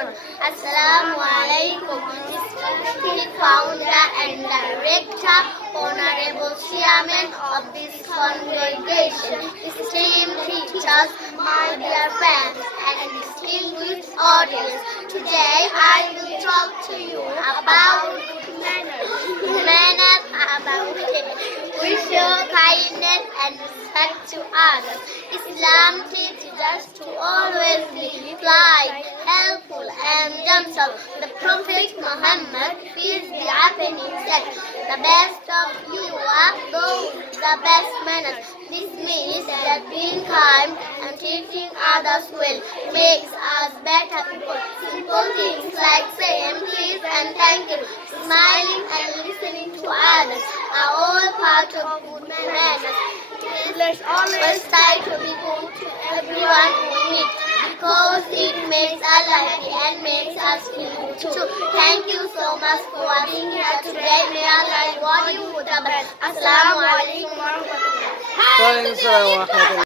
afternoon. Assalamu alaikum. Distinguished founder and director, honorable chairman of this congregation, esteemed teachers, my dear friends, and distinguished audience. Today I will talk to you about manners. Manners are about we show kindness and respect to others. Islam teaches us to always be polite, helpful, and gentle. The Prophet Muhammad, peace be upon him, said, "The best of you are those with the best manners." This means that being kind and treating others well makes us better people. Simple things like saying please and thank you, smiling and listening to others are all part of good manners. Let's always try to be good to everyone we meet, because it makes us happy and makes us feel good too. Thank you so much for being here today. May Allah reward you with the best. Assalamu alaikum warahmatullahi wabarakatuh.